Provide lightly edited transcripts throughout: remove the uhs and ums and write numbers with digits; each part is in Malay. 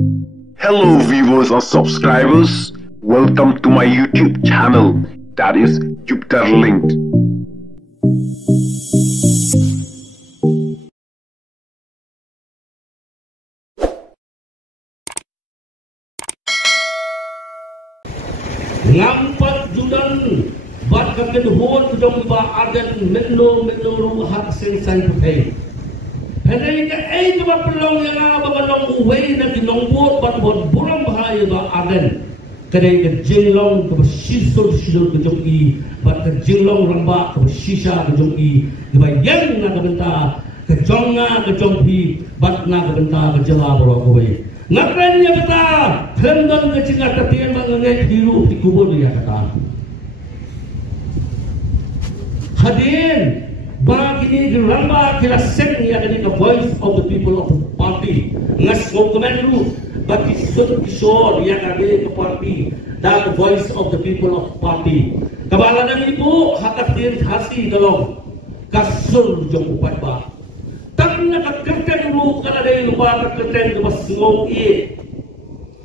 Hello viewers or subscribers, welcome to my YouTube channel, that is Jupiter Linked. Ngampat judan bat kaken hon jong ba adan menno ru hak sing san putih. Henai ka ai ka pelong yang ba balong uwei na kinongbot bat bot buram bahaya ba adan. Kadai ka jinglong ka shisur ka jongi bat ka jinglong ramba ka shisha ka jongi ba yang na ka benta ka jonga ka jongpi bat na ka benta ka jela bro uwei. Ngakrenya kata kendon ke cinga tatian mangangai hiru di kubur dia kata. Hadirin bagi ni ramba kira seng ya dari the voice of the people of the party. Ngas mau komen dulu bagi Sun Kishore yang ada ke party dan the voice of the people of party. Kabalanan ibu hakatin hasi dalam kasul jong upat ba. Tak nak kerten dulu kalau ada yang lupa kerten ke basngong i.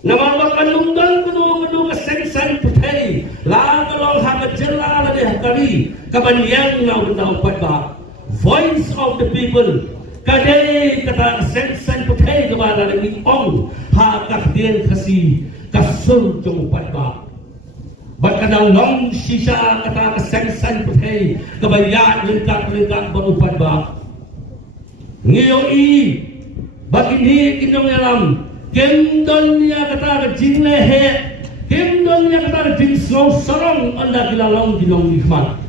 Nama makan lunggang kenu kesengsan putih. La kalau hak jela la deh kari kabanyang na benda upat ba. Voice of the people. Kadai kata kesengsan putih ke mana lagi ong hak kahdian kasi kasul jong upat ba. Bakadang long shisha kata kesengsan putih kebanyak lengkap berupat ba. Ngayon bagi ni kinong yalam kendon niya kata ka jing lehe kendon niya kata ka jing slow sarong anda kilalong ginong nikmat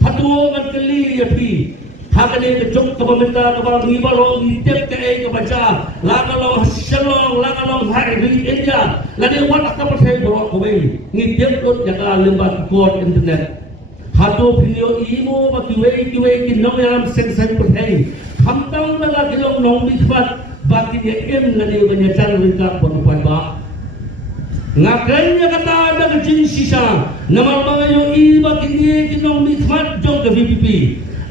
patuo man kali yapi hakane ka jok ka pamenta ka parang ngibalong itip ka ay kabaca lakalong hasyalong lakalong hari India lagi wat ka pasay bro ko bay ngitip ko ya ka limbat court internet hato pinyo imo makiway kinong yalam sengsan pasay hamtang na lagi lang nong nikmat bakit niya na niya banyacan ringkap penupan ba ngakanya kata ada kecing sisa nama mga yung bakit niya kinong nikmat jong ke VPP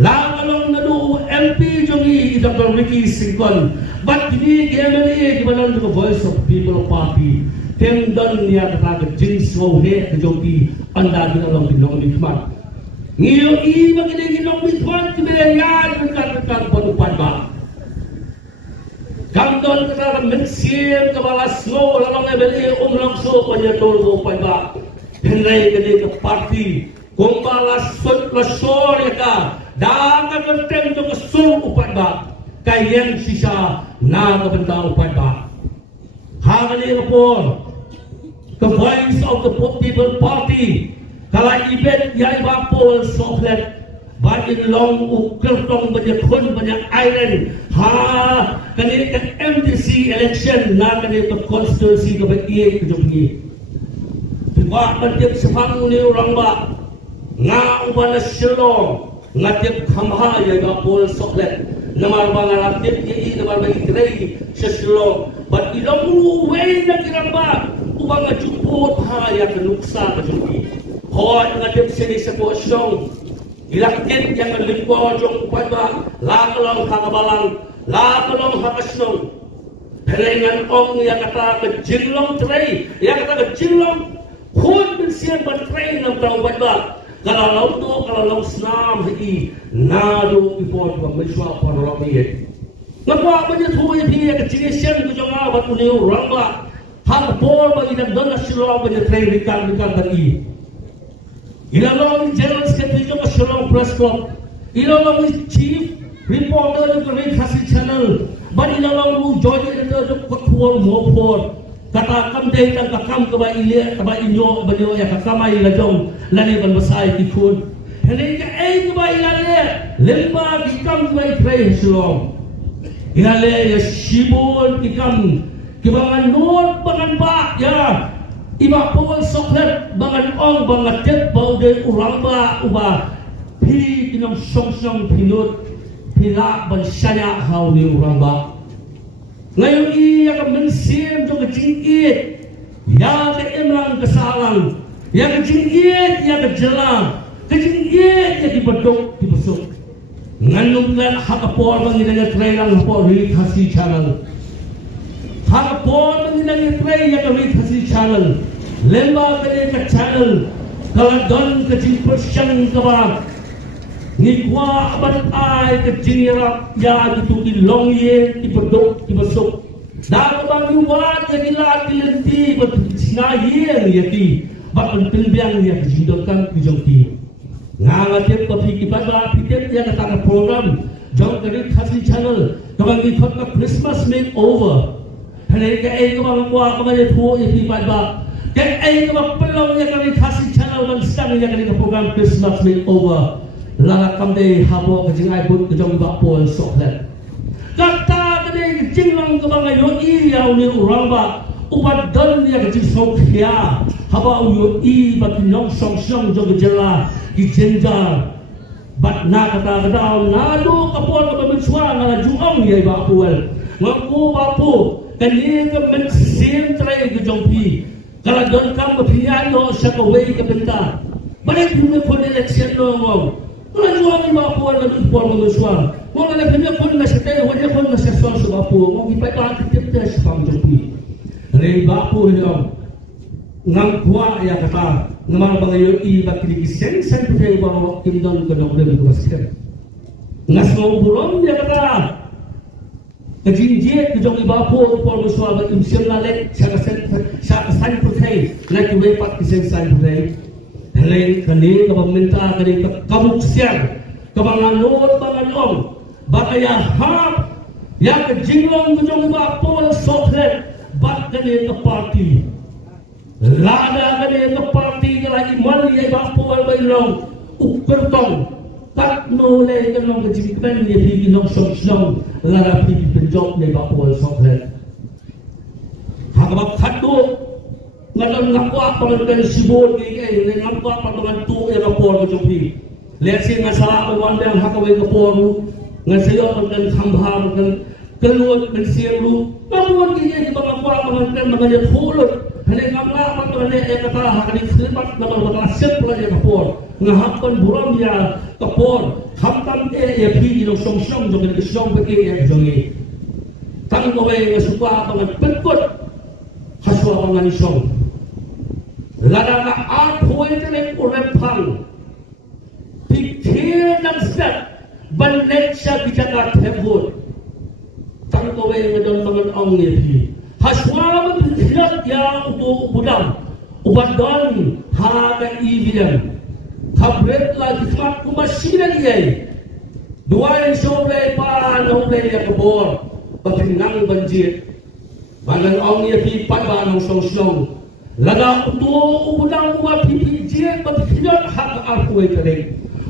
lakalong nadu MP jong Dr. Ricky Singkon bakit niya MLA gibalan to voice of people of party tendon niya kata kecing sohe kejongki anda ginalong kinong nikmat ngayon bakit niya kinong nikmat kebayaan ringkap penupan ba Kamdon kata mensim kepala snow lalong ebeli langsung penyetol bupai ba henrai gede ke parti kumbala sut lasor ya ka daga kentem to kesul upai ba kayang sisa na kebenta upai ba hagani report the voice of the people party kala ibet yai bapol soklet Bagi long ukertong banyak kun banyak island ha kanina kan MDC election na kanina constituency ka bagiye kujungi tiba banyak sepang ni orang ba nga ubana silong ngatip kamha ya gapol soklet namar bangalat tip ni namar bagi trei silong bat ilong ruway na kiramba ubang juput ha ya kanuksa kujungi ho ngatip sini sa posong Ilakit yang melingkau jong pada lakalong hakabalang, lakalong hakasnong. Perengan ong yang kata kejinglong tray, yang kata kejinglong kun bensian bertray nam tahu pada. Kalau laut senam lagi nado ipot pemeswa parlomi. Ngapa banyak tuai dia kejinisian kejong awat uniu ramba. Hak bol bagi dan dona silong banyak tray bikan tadi. Ilalong General Secretary of Shillong Press Club, ilalong Chief Reporter of the Red Hasi Channel, but ilalong George Editor of Kutual Mopor, kata kam day tang kakam kaba ilia kaba inyo banyo ya kakamay lajong lani ban basay tikun. Hindi ka ay kaba ilale limba kikam kaba itray Shillong. Ilale ya shibon kikam kibangan not bangan ba ya. Iba pawal soklet bangan ong bangatet bau de urang ba uba pi kinong song pinut pila ban syanya hau ni urang ba ngayon iya ka mensim jong kecingit ya ke imlang kesalang ya kecingit ya ke jelang kecingit ya dibeduk dibesuk nganung lan hakapor bang ina trailang hapor Red Hasi Channel hakapor bang ina tray yang kami kasih channel, lemba kami ke channel, kalau don ke jin persian kebab, ni kuah aban ai ke jinirap ya itu di longye, di bedok, di besok. Dah kebang yubat yang ilat di lenti, bersinayang ya ti, bahkan penbiang yang dijindokan di jongki. Ngangatip kopi kipas lah, pikir yang kata program, jong kami kasih channel, kebang di kota Christmas makeover. Hari ke kebang kuah kebang tu yang kipas bah. Ke kebang pelong yang kami kasih channel dan sedang yang kami program Christmas makeover. Lala kami habo kejingai but kejong bapol soklet. Kata kami kejinglang kebang ayo iya uni orang bah. Ubat dan yang kejing sokya. Haba uyo i bagi nong song song jong kejela kijenjar. Bat na kata nado kapol kebang mensuang ngala juang ya iba apol. Ngaku bapu. Kani ke mensim tray ke jongpi. Kalau don kam ke piano sakaway ke benta. Balik punya pun election no ngom. Kalau jual ni bapu ada impor mengusuan. Mau ada punya pun nasi teh, wajah pun nasi suan sebapu. Mau kita kan kita tes kam jongpi. Rei bapu hilang. Ngam kuah ya kata. Ngamar bangayo i bakri kisen sen putih bawa kimdon ke nomor itu masih. Ngas mau buron ya kata. Kejinjit kejong ibapo por musuh abad imsiam lalek saka san putih lagi wepat kisen san putih. Heleng kani kabang minta kani kabuk siang kabang anot banganom bakaya hap yang kejinglong kejong ibapo soklet bat kani ke party. Lada kani ke party lagi mali ibapo albailong ukertong. Tak nolai kenong kejimpen ni pergi nong song lara pergi penjok ni bapol soklet. Hakabak kado ngadon ngaku apa dengan sibol ni ngaku apa dengan tu yang bapol kejopi. Lesi ngasalah awan yang hakawai kapol ngasayo dengan khambhar dengan keluar mensiam lu. Ngakuan kini di bawah apa dengan mengajar pulut. Hanya ngamla apa dengan yang kata hakani selipat nama nama siap pelajar kapol. Ngahapan buram ya kapor hamtam ya pergi di song song jangan di song pergi ya jangan tanggung away suka banget berkut haswa bangan song lada na art point ni orang pang pikir dan set balik siya bicara tebur tanggung away ngadon banget ong ni haswa berkhilat ya untuk budam ubat don haga ibidan Kabret lagi kat kumasinan dia. Dua yang sobre pan sobre dia kebor, berpinang banjir. Bagan orang dia pipat bahan song. Laga untuk udang buat pijit berpinang hak aku itu.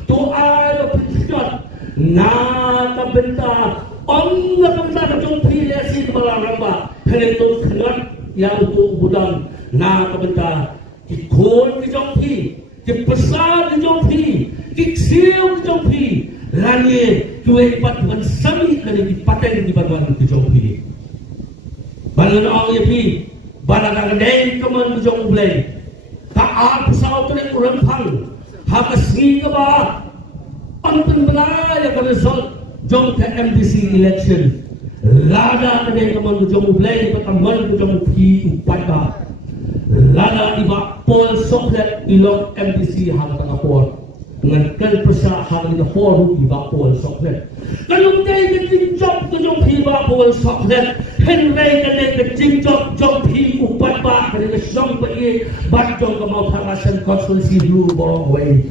Tu ada berpinang. Nak benda, orang benda kacung pilih balang ramba. Kerana tu kenal yang untuk udang nak benda ikon kacung pilih. Ke besar di jompi, ke kecil di jompi, lagi dua empat dengan sami kali di paten di badan di jompi. Balan orang yang pi, balan orang lain keman di jompi. Tak apa pesawat tu orang pang, hak seni ke bah, anten belaya ke result jom ke MDC election. Lada kena keman di jompi, pertemuan di jompi empat bah. Lada iba pol soklet ilok MDC hang tangapor dengan kan persa hang di hor iba pol soklet kalau day ke job ke jom iba pol soklet henry ke job upat ba ke song bagi bat jom ke mau tharasan constituency blue borong way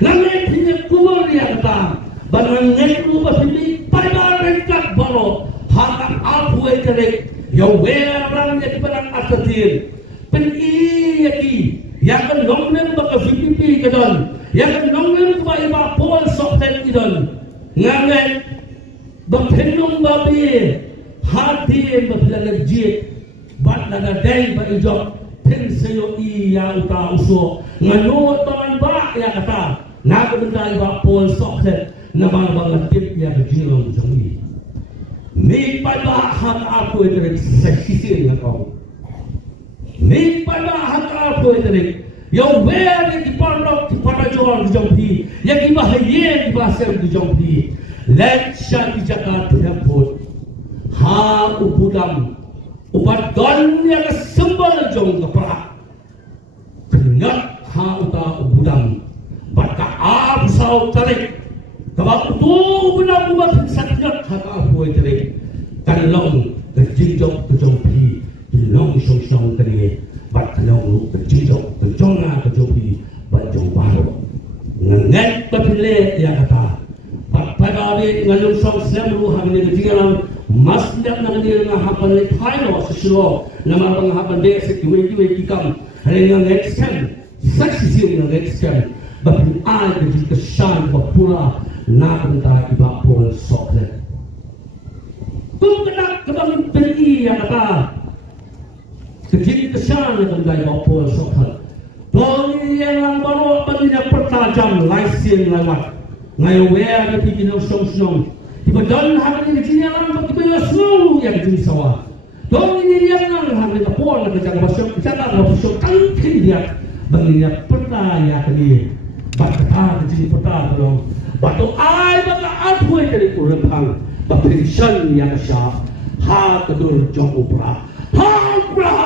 ngamai phine kubur ya kata bangan ngai lu ba phine pada rekat baro hang alpuai ke yo werang ya kipadang atatir peniyaki yang kan nonglen baka VPP kadon yang kan nonglen ba iba pol soklet idon ngangen baphenung babi hati babilang jit bat naga dai ba ijo pen sayo iya uta uso ngano tangan ba ya kata naga benda iba pol soklet na bang tip ya jinong jangi ni pada hak aku itu sesisi dengan kau ni pada hak aku itu yang where di pondok di Parajuan di Jompi yang ibahaye di Basel di Jompi let syah di Jakarta Tempur ha upudam upat don yang jong kapra kenat ha uta ubudam batka ab sau tarik kabak tu budam buat sakit ha ka buai tarik kan long ke jinjok ke jong pi long song song tadi bat long ke jinjok ke jong na ke jong pi bat jong baru ngangat papile ya kata bat pada di ngalung song semu ha ni jingalam masjid na ni na hapan ni thailo silo nama bang hapan de se kiwe kikam harenga next time saksi sing next time bapin ai de kesan bapura na benta iba pol sokle tu kenak kebang peri yang kata kejadi kesan yang benda iba pol sokle doni yang lang baru paninya pertajam laisin lewat ngai wea de pidino song tiba dan hari ini sini lang tiba seluruh yang di sawah doni yang lang hari ini pol ke jaga basok jaga basok kantin dia baginya pertanya tadi baca jadi peta tolong batu ai baga aduai dari kurang bapirisan yang syah ha kedur jong upra ha upra